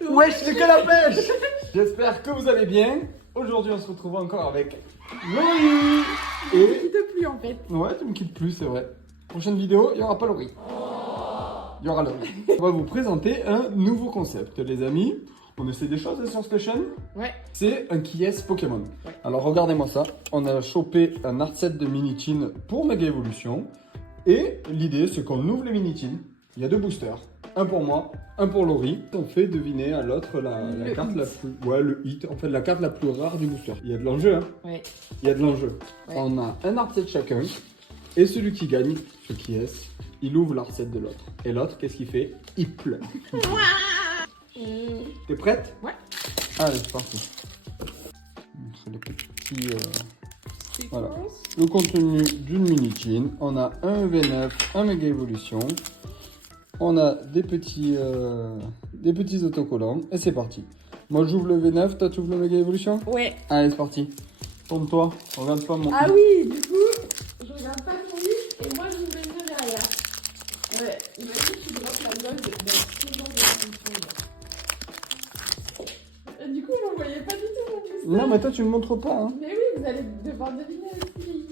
Wesh, c'est que la pêche. J'espère que vous allez bien. Aujourd'hui, on se retrouve encore avec Laurie. Je ne quitte plus en fait. Ouais, tu me quittes plus, c'est vrai. Prochaine vidéo, il n'y aura pas Laurie. Il y aura Laurie. On va vous présenter un nouveau concept, les amis. On essaie des choses sur Station. Ouais. C'est un qui est Pokémon. Ouais. Alors regardez-moi ça. On a chopé un art set de Minitin pour Mega Evolution. Et l'idée, c'est qu'on ouvre les Minitin. Il y a 2 boosters. Un pour moi, un pour Laurie. On fait deviner à l'autre la carte la plus... Ouais, le hit. En fait, la carte la plus rare du booster. Il y a de l'enjeu, hein. Ouais. Il y a de l'enjeu. Ouais. On a un art set chacun. Et celui qui gagne, ce qui est, il ouvre l'art set de l'autre. Et l'autre, qu'est-ce qu'il fait? Il pleure. T'es prête? Ouais. Allez, c'est parti. C'est le petit... voilà. Séquence. Le contenu d'une Minitin. On a un V9, un Mega Evolution. On a des petits autocollants. Et c'est parti. Moi, j'ouvre le V9. Toi, tu ouvres le Mega Evolution? Ouais. Allez, c'est parti. Tourne-toi. Regarde pas mon... Ah oui, du coup, je regarde pas ton livre et moi je me mets derrière. Ouais, imagine que tu droppes la note dans ce genre de conditions. Du coup, vous voyez pas du tout mon booster. Non, mais toi, tu me montres pas, hein. Mais oui, vous allez devoir deviner aussi.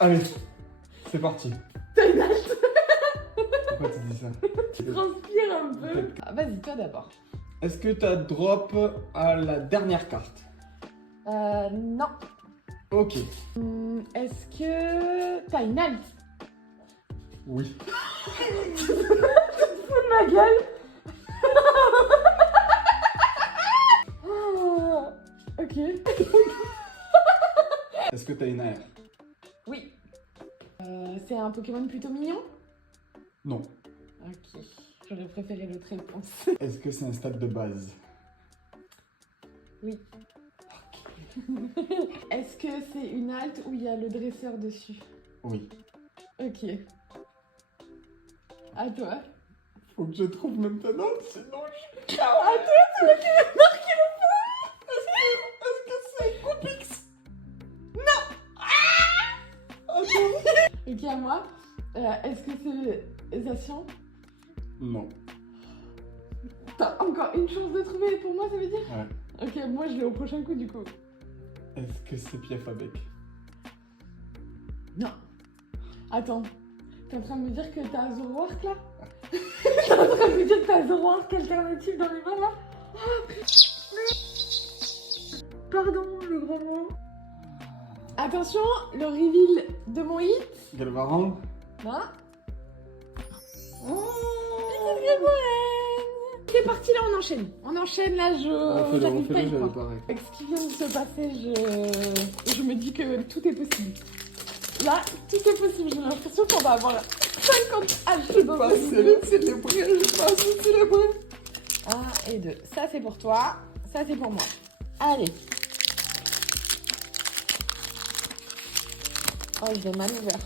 Allez, c'est parti. T'as une hache. Pourquoi tu dis ça? Tu transpires un peu. Ah, vas-y, toi d'abord. Est-ce que tu as drop à la dernière carte? Non. Ok. Est-ce que t'as une halte? Oui. Tu te fous de ma gueule. Ah, ok. Est-ce que tu as une AR? Oui. C'est un Pokémon plutôt mignon? Non. Ok. J'aurais préféré l'autre réponse. Est-ce que c'est un stade de base? Oui. Est-ce que c'est une halte où il y a le dresseur dessus? Oui. Ok. À toi. Faut que je trouve maintenant, sinon je... À toi, tu veux qu'il ait marqué le Est-ce que c'est Coupix? point? Ok, à moi. Est-ce que c'est Zacian? Non. T'as encore une chance de trouver pour moi, ça veut dire? Ouais. Ok, moi je l'ai au prochain coup du coup. Est-ce que c'est Piafabec? Non. Attends. T'es en train de me dire que t'as Zoroark là? T'es en train de me dire que t'as Zoroark alternatif dans les mains là? Oh, pardon, le gros mot. Attention, le reveal de mon hit. Galvarang? Non. C'est parti là, on enchaîne. On enchaîne là, j'arrive pas à y j'avais croire. pareil. Avec ce qui vient de se passer, je me dis que tout est possible. Là, tout est possible. J'ai l'impression qu'on va avoir 50 H dans Pas ce vidéo. célébré, j'ai pas assez célébré. 1 et 2. Ça, c'est pour toi. Ça, c'est pour moi. Allez. Oh, je l'ai mal ouvert.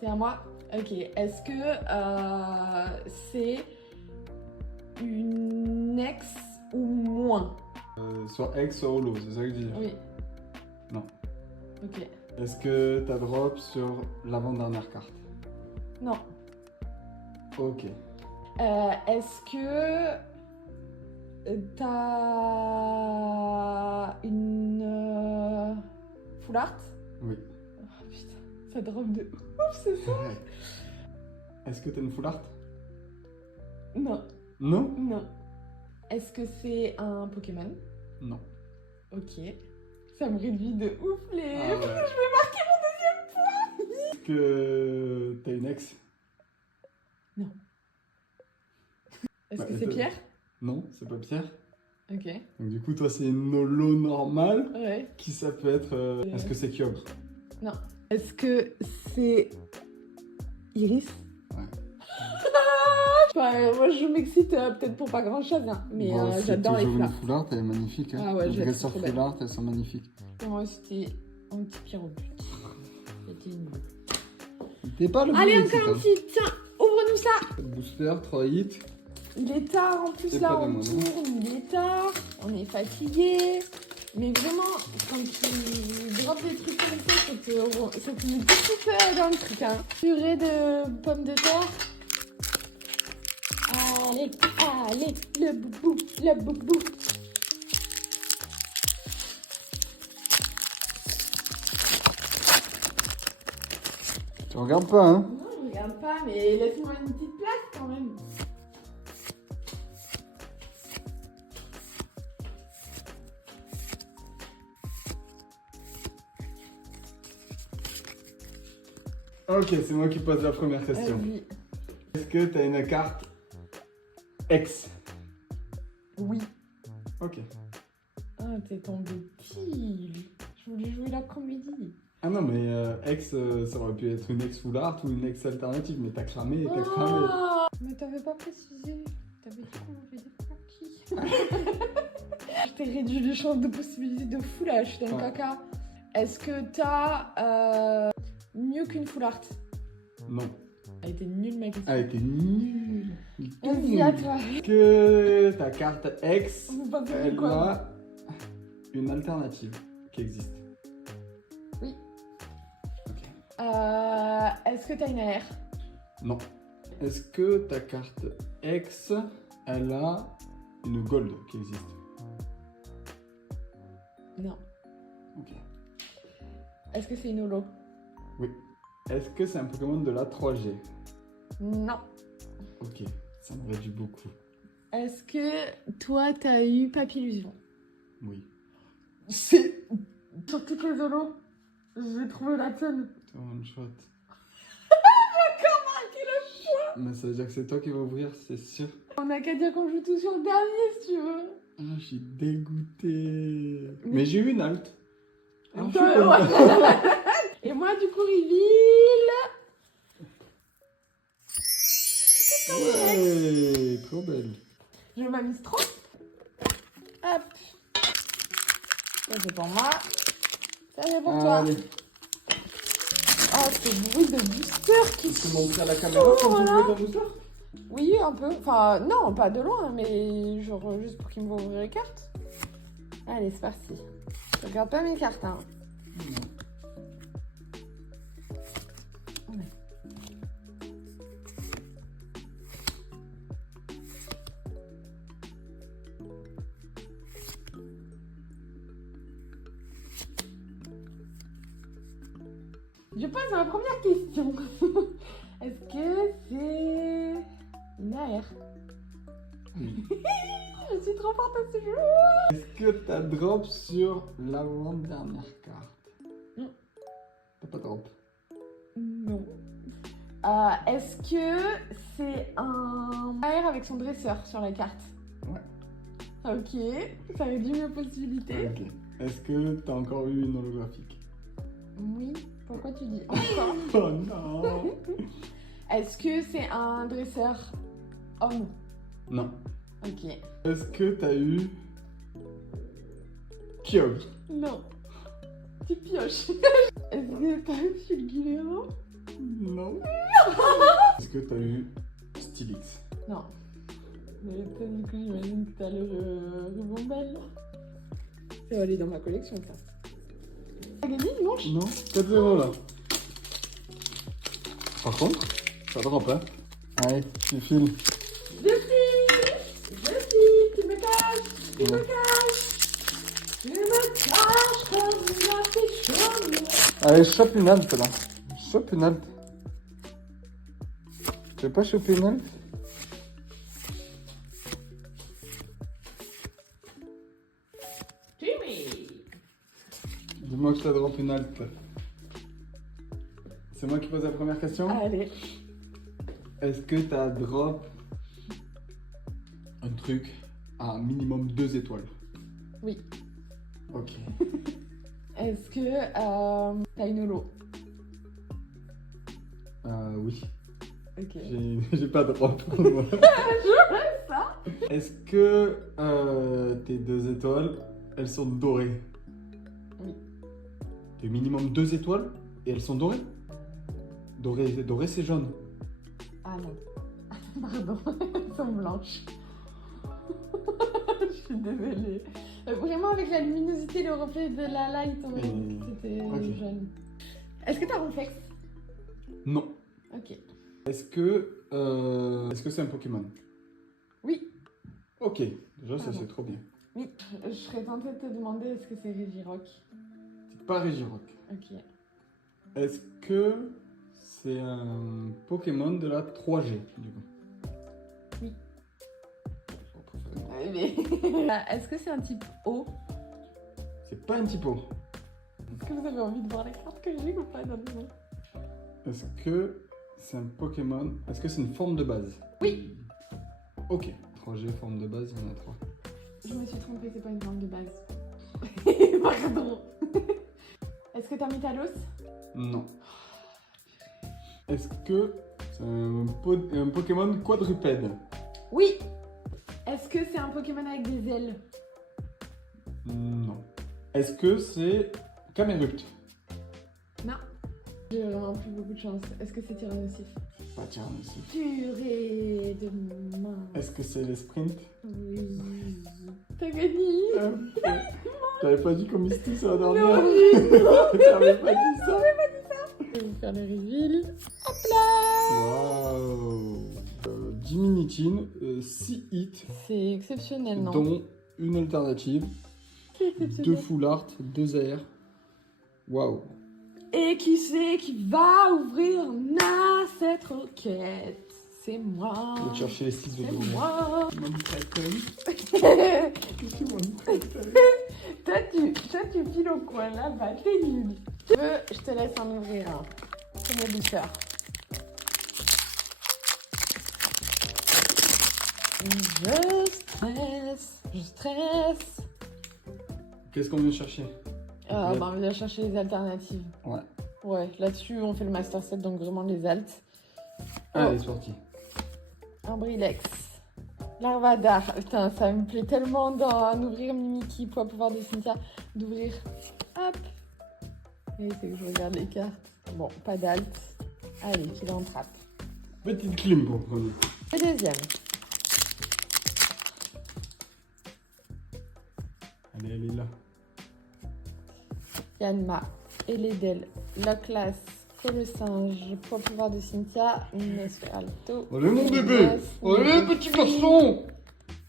C'est à moi? Ok. Est-ce que c'est une ex ou moins? Soit ex, soit holo, c'est ça que je dis. Oui. Non. Ok. Est-ce que t'as drop sur l'avant-dernière carte? Non. Ok. Est-ce que t'as une full art? Oui. Oh putain, ça drop de ouf, c'est ça? Ouais. Est-ce que t'as une full art? Non, Non? non. Est-ce que c'est un Pokémon? Non. Ok. Ça me réduit de ouf les... Ah ouais. Je vais marquer mon deuxième point. Est-ce que t'as une ex? Est-ce Bah, que c'est Pierre? Non, c'est pas Pierre. Ok. Donc du coup, toi, c'est une holo normale. Ouais. Qui ça peut être Est-ce que c'est Kyogre? Non. Est-ce que c'est Iris? Ouais. Je Enfin, moi, je m'excite peut-être pour pas grand-chose, hein, mais j'adore les foulards. Les foulards, elle est magnifique. Hein. Ah ouais, les je la dresseurs trouve trop belle. foulards, elles sont magnifiques. Pour moi, c'était un petit pire au but. C'était nul. T'es pas le Allez, plus encore un excitant. petit. Tiens, ouvre-nous ça. Booster, 3 hits. Il est tard en plus, C'est là, pas on de moi, non. tourne, il est tard, on est fatigué. Mais vraiment, quand tu drops des trucs comme ça te met tout de suite dans le truc. Hein. Purée de pommes de terre. Allez, allez, le boubou, le boubou. Tu regardes pas, hein? Non, je regarde pas, mais laisse-moi une petite place quand même. Ok, c'est moi qui pose la première question. Vas-y. Est-ce que t'as une carte X? Oui. Ok. Ah, t'es tombé pile. Je voulais jouer la comédie. Ah non, mais X, ça aurait pu être une ex foulard ou une ex alternative, mais t'as cramé et t'as cramé. Ah, mais t'avais pas précisé. T'avais dit qu'on avait des croquis. Je t'ai réduit les chances de possibilité de fou là, je suis dans le Ouais. caca. Est-ce que t'as mieux qu'une foulard? Non. Elle était nulle ma question. Elle était nulle. Vas-y, à toi. Est-ce que ta carte X, Vous pensez elle quoi? a une alternative qui existe? Oui. Ok. Est-ce que t'as une AR? Non. Est-ce que ta carte X, elle a une gold qui existe? Non. Ok. Est-ce que c'est une holo? Oui. Est-ce que c'est un Pokémon de la 3G? Non. Ok, ça me réduit beaucoup. Est-ce que toi t'as eu Papillusion? Oui. C'est sur toutes les holos. J'ai trouvé la tienne. C'est one shot. Encore marqué le. Mais ça veut dire que c'est toi qui vas ouvrir, c'est sûr. On n'a qu'à dire qu'on joue tout sur le dernier si tu veux. Ah, je suis dégoûté. Mais j'ai eu une halte. Ah, je suis Ouais, content. ouais. Et moi du coup reveal. Ouais, trop belle. Je m'amuse trop. Hop. Ça c'est pour moi. Ça c'est pour toi. Allez, Ah, ce bruit de booster qui tu peux montrer à la caméra quand tu voilà. ouvres ton booster? Oui, un peu. Enfin, non, pas de loin, mais genre juste pour qu'il me voit ouvrir les cartes. Allez, c'est parti. Je regarde pas mes cartes, hein. Je pose ma première question. Est-ce que c'est une AR? Oui. Je suis trop forte à ce jeu. Est-ce que t'as drop sur l'avant-dernière carte? Non. T'as pas drop. Non. Est-ce que c'est un AR avec son dresseur sur la carte? Ouais. Ok, ça réduit mes possibilités. Ok. Est-ce que t'as encore eu une holographique? Oui, pourquoi tu dis encore? Oh non. Est-ce que c'est un dresseur homme? Non. Ok. Est-ce que t'as eu Kyogre? Non. Tu pioches. Est-ce que t'as eu Fulguléo? Non. Est-ce que t'as eu Stylix? Non. Mais toi, du coup, j'imagine que t'as le ruban belle. Ça va aller dans ma collection, ça. T'as gagné dimanche? Non, 4-0 là. Par contre, ça drop, hein. Allez, tu files. Je file, tu me caches, tu me caches. Tu me caches comme la fichonne. Allez, chope une halte là. Chope une halte. Tu veux pas choper une halte? Jimmy. Dis-moi que je te drop une halte. C'est moi qui pose la première question. Allez. Est-ce que t'as drop un truc à minimum 2 étoiles? Oui. Ok. Est-ce que t'as une holo? Oui. Ok. J'ai pas de robe. Voilà. Ça. Est-ce que tes 2 étoiles, elles sont dorées? Oui. T'as minimum 2 étoiles et elles sont dorées? Doré, c'est jaune. Ah non. Pardon, elles sont blanches. Je suis désolée. Vraiment, avec la luminosité, le reflet de la light, c'était ok. jaune. Est-ce que t'as réflexe? Non. Ok. Est-ce que c'est un Pokémon? Oui. Ok, déjà ça Pardon. c'est trop bien. Oui. Je serais tentée de te demander est-ce que c'est Regirock? C'est pas Regirock. Ok. Est-ce que c'est un Pokémon de la 3G du coup? Oui. Son préféré. Est-ce que c'est un type O? C'est pas un typo. Est-ce que vous avez envie de voir les cartes que j'ai ou pas dans le jeu? Est-ce que c'est un Pokémon? Est-ce que c'est une forme de base? Oui. Ok, 3G, forme de base, il y en a 3. Je me suis trompée, c'est pas une forme de base. Pardon. Est-ce que t'as Métalos? Non. Est-ce que c'est un Pokémon quadrupède? Oui. Est-ce que c'est un Pokémon avec des ailes? Non. Est-ce que c'est Camerupt? Non. J'ai vraiment plus beaucoup de chance. Est-ce que c'est Tyrannosif? Pas Tyrannosif. Purée de main. Est-ce que c'est les sprints? Oui. T'as gagné. T'avais pas dit comme Misty sur la dernière? Non. T'avais pas dit ça? Je vais vous faire le reveal. Hop là. Waouh 10 minitines, 6 hits, C'est exceptionnel, non? dont une alternative, C'est 2 exceptionnel. full art, 2 AR. Waouh. Et qui c'est qui va ouvrir cette roquette? C'est moi. Je vais te chercher les 6 de C'est dos. moi. Toi, tu files au coin là-bas, t'es nul. Je te laisse en ouvrir un. Premier booster. Je stresse. Qu'est-ce qu'on vient chercher? Ouais. On vient chercher les alternatives. Ouais. Ouais, là-dessus, on fait le master set, donc vraiment les alts. Allez, c'est parti. Un Brilex. Larvadar. Putain, ça me plaît tellement d'en ouvrir Mimiki pour pouvoir de Cynthia. D'ouvrir. Hop. Et c'est que je regarde les cartes. Bon, pas d'alt. Allez, file en trappe. Petite clim pour le premier. Le deuxième. Allez, elle est là. Yanma, Eledel, Loclas, Colosinge, pour pouvoir de Cynthia, Nesferalto. Allez, mon bébé! Allez, petit garçon!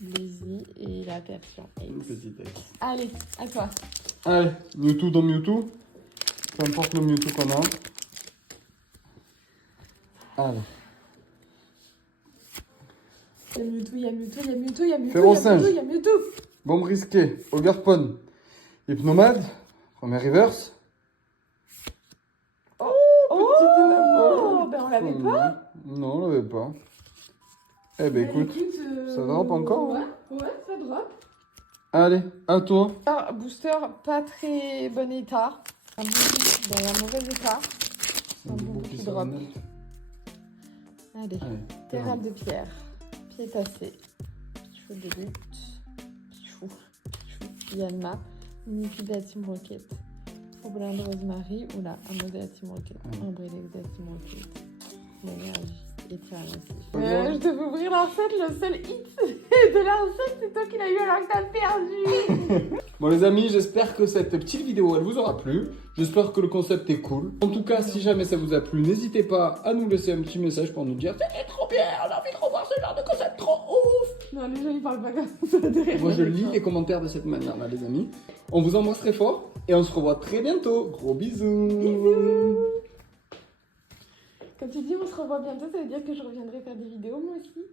Lizzie et la version Une X. petite ex. Allez, à toi. Allez, Mewtwo dans Mewtwo. Peu importe le Mewtwo qu'on a. Allez. Il y a Mewtwo, il y a Mewtwo, il y a Mewtwo, il y a Mewtwo, Ferrosinge. il y a Mewtwo. Bombe risquée. Ogarpon. Hypnomade. Premier reverse. Oh, Petite ben on l'avait pas. Non, on l'avait pas. Eh ben écoute. ça drop encore, hein? Ouais, ça drop. Allez, à toi. Alors, booster, pas très bon état. Un booster dans un mauvais état. Un beau bout qui qui drop. sonne. Allez, Allez, terral de pierre. Pied tassé. Pichou de lutte. Pichou. Yanma. Niki de la Team Rocket. Troublin de Rosemary. Oula, un mot de la Team Rocket. Un Brilex de la Team Rocket. L'énergie. Et Tyrannosif. Je devais ouvrir la recette. Le seul hit de la recette, c'est toi qui l'as eu alors que t'as perdu. Bon les amis, j'espère que cette petite vidéo elle vous aura plu. J'espère que le concept est cool. En tout cas, si jamais ça vous a plu, n'hésitez pas à nous laisser un petit message pour nous dire c'était trop bien, on a envie de revoir ce genre de concept trop ouf. Non, les gens ils parlent pas comme ça derrière. Moi je lis les commentaires de cette manière là les amis. On vous embrasse très fort et on se revoit très bientôt. Gros bisous. Bisous. Quand tu dis on se revoit bientôt, ça veut dire que je reviendrai faire des vidéos moi aussi.